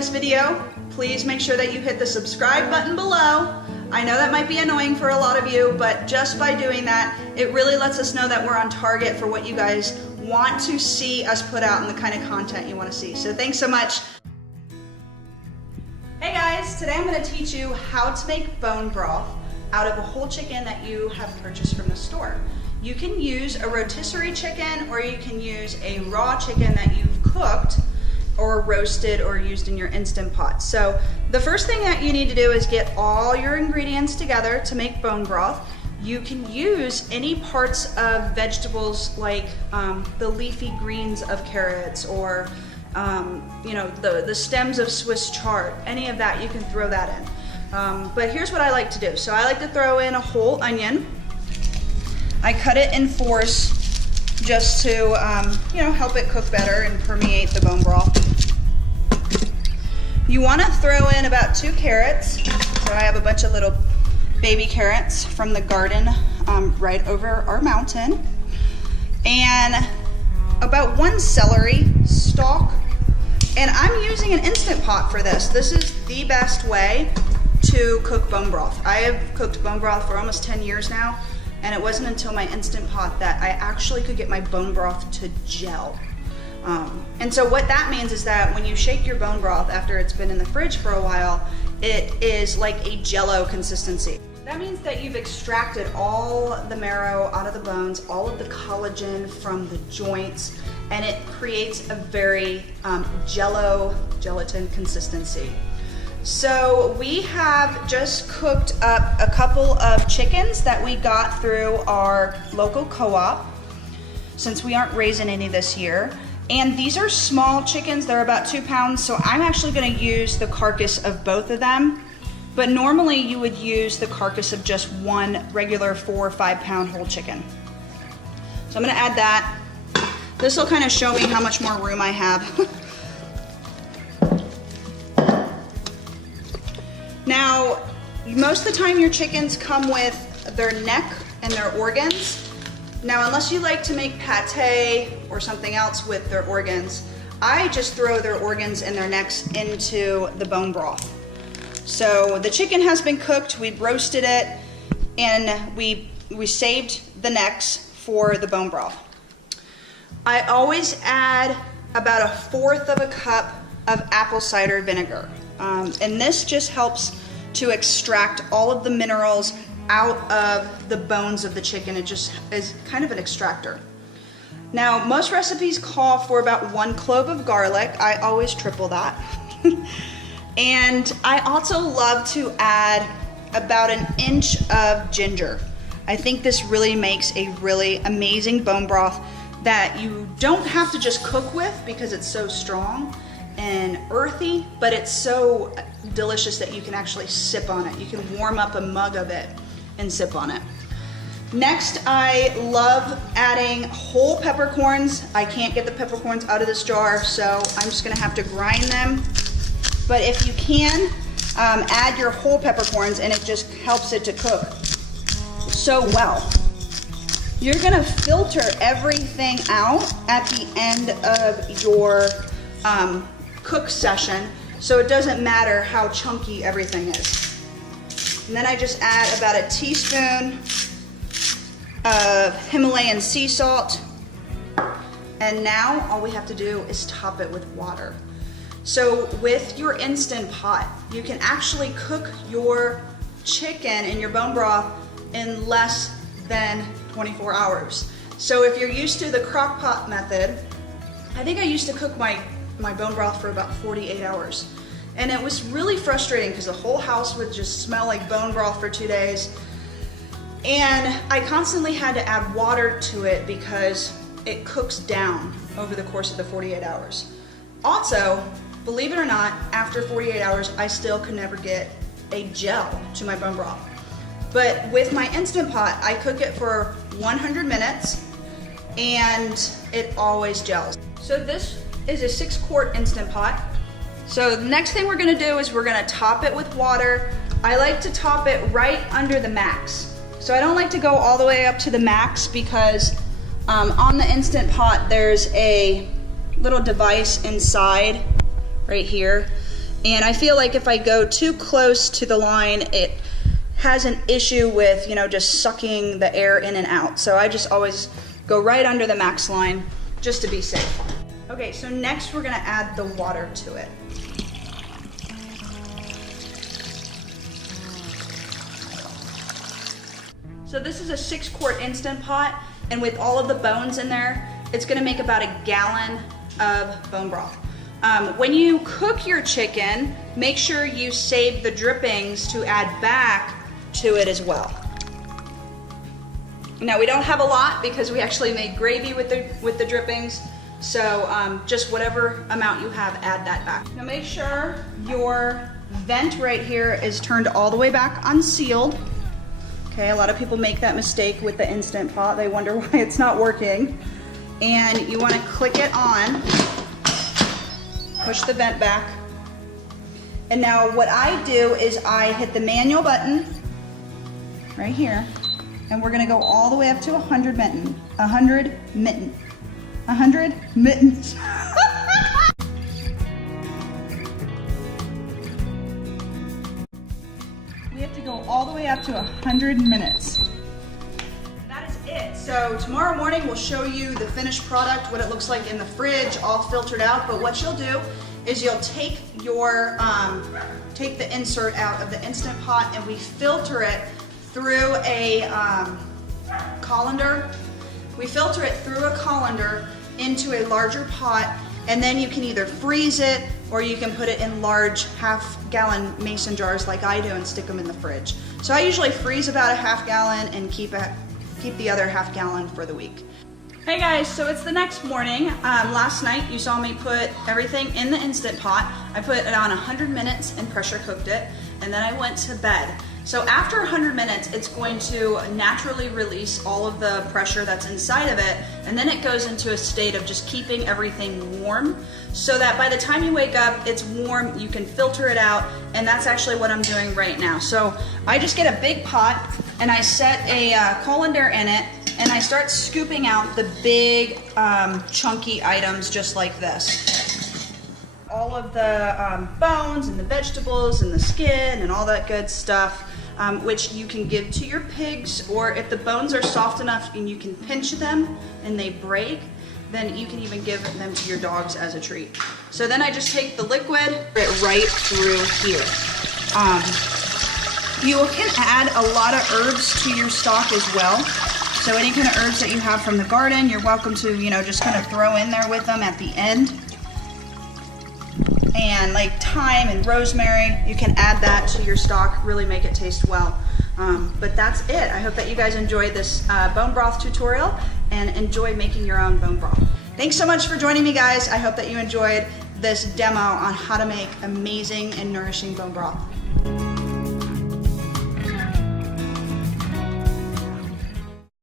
this video, please make sure that you hit the subscribe button below. I know that might be annoying for a lot of you, but just by doing that, it really lets us know that we're on target for what you guys want to see us put out and the kind of content you want to see. So thanks so much. Hey guys, today I'm going to teach you how to make bone broth out of a whole chicken that you have purchased from the store. You can use a rotisserie chicken, or you can use a raw chicken that you've cooked or roasted or used in your Instant Pot. So the first thing that you need to do is get all your ingredients together to make bone broth. You can use any parts of vegetables like the leafy greens of carrots, or the stems of Swiss chard. Any of that, you can throw that in. But here's what I like to do. So I like to throw in a whole onion. I cut it in fours just to help it cook better and permeate the bone broth. You want to throw in about 2 carrots. So I have a bunch of little baby carrots from the garden right over our mountain. And about 1 celery stalk. And I'm using an Instant Pot for this. This is the best way to cook bone broth. I have cooked bone broth for almost 10 years now, and it wasn't until my Instant Pot that I actually could get my bone broth to gel. And so what that means is that when you shake your bone broth after it's been in the fridge for a while, it is like a jello consistency. That means that you've extracted all the marrow out of the bones, all of the collagen from the joints, and it creates a very gelatin consistency. So we have just cooked up a couple of chickens that we got through our local co-op, since we aren't raising any this year. And these are small chickens, they're about 2 pounds, so I'm actually gonna use the carcass of both of them. But normally you would use the carcass of just one regular 4 or 5 pound whole chicken. So I'm gonna add that. This will kind of show me how much more room I have. Now, most of the time your chickens come with their neck and their organs. Now, unless you like to make pate or something else with their organs, I just throw their organs and their necks into the bone broth. So the chicken has been cooked, we've roasted it, and we saved the necks for the bone broth. I always add about 1/4 of a cup of apple cider vinegar. And this just helps to extract all of the minerals out of the bones of the chicken. It just is kind of an extractor. Now, most recipes call for about 1 clove of garlic. I always triple that. And I also love to add about 1 inch of ginger. I think this really makes a really amazing bone broth that you don't have to just cook with because it's so strong and earthy, but it's so delicious that you can actually sip on it. You can warm up a mug of it and sip on it. Next, I love adding whole peppercorns. I can't get the peppercorns out of this jar, so I'm just gonna have to grind them. But if you can, add your whole peppercorns, and it just helps it to cook so well. You're gonna filter everything out at the end of your cook session, so it doesn't matter how chunky everything is. And then I just add about 1 teaspoon of Himalayan sea salt. And now all we have to do is top it with water. So with your Instant Pot, you can actually cook your chicken and your bone broth in less than 24 hours. So if you're used to the crock pot method, I think I used to cook my bone broth for about 48 hours. And it was really frustrating because the whole house would just smell like bone broth for 2 days. And I constantly had to add water to it because it cooks down over the course of the 48 hours. Also, believe it or not, after 48 hours, I still could never get a gel to my bone broth. But with my Instant Pot, I cook it for 100 minutes and it always gels. So this is a 6-quart Instant Pot. So the next thing we're gonna do is we're gonna top it with water. I like to top it right under the max. So I don't like to go all the way up to the max because on the Instant Pot, there's a little device inside right here And I feel like if I go too close to the line, it has an issue with, you know, just sucking the air in and out. So I just always go right under the max line just to be safe. Okay, so next we're gonna add the water to it. So this is a 6-quart Instant Pot, and with all of the bones in there, it's gonna make about a gallon of bone broth. When you cook your chicken, make sure you save the drippings to add back to it as well. Now we don't have a lot because we actually made gravy with the drippings, so just whatever amount you have, add that back. Now make sure your vent right here is turned all the way back unsealed. Okay, a lot of people make that mistake with the Instant Pot. They wonder why it's not working. And you want to click it on, push the vent back. And now what I do is I hit the manual button right here, and we're gonna go all the way up to 100 mittens. 100 mittens. We have to go all the way up to 100 minutes. That is it. So tomorrow morning we'll show you the finished product, what it looks like in the fridge, all filtered out. But what you'll do is you'll take your take the insert out of the Instant Pot, and we filter it through a colander. We filter it through a colander into a larger pot, and then you can either freeze it or you can put it in large half-gallon mason jars like I do and stick them in the fridge. So I usually freeze about a half-gallon and keep the other half-gallon for the week. Hey guys, so it's the next morning. Last night you saw me put everything in the Instant Pot. I put it on 100 minutes and pressure cooked it, and then I went to bed. So after 100 minutes, it's going to naturally release all of the pressure that's inside of it, and then it goes into a state of just keeping everything warm, so that by the time you wake up, it's warm, you can filter it out, and that's actually what I'm doing right now. So I just get a big pot, and I set a colander in it, and I start scooping out the big chunky items just like this. All of the bones and the vegetables and the skin and all that good stuff, which you can give to your pigs, or if the bones are soft enough and you can pinch them and they break, then you can even give them to your dogs as a treat. So then I just take the liquid, it right through here. You can add a lot of herbs to your stock as well. So any kind of herbs that you have from the garden, you're welcome to, you know, just kind of throw in there with them at the end. And like thyme and rosemary, you can add that to your stock, really make it taste well. But that's it. I hope that you guys enjoyed this bone broth tutorial and enjoy making your own bone broth. Thanks so much for joining me, guys. I hope that you enjoyed this demo on how to make amazing and nourishing bone broth.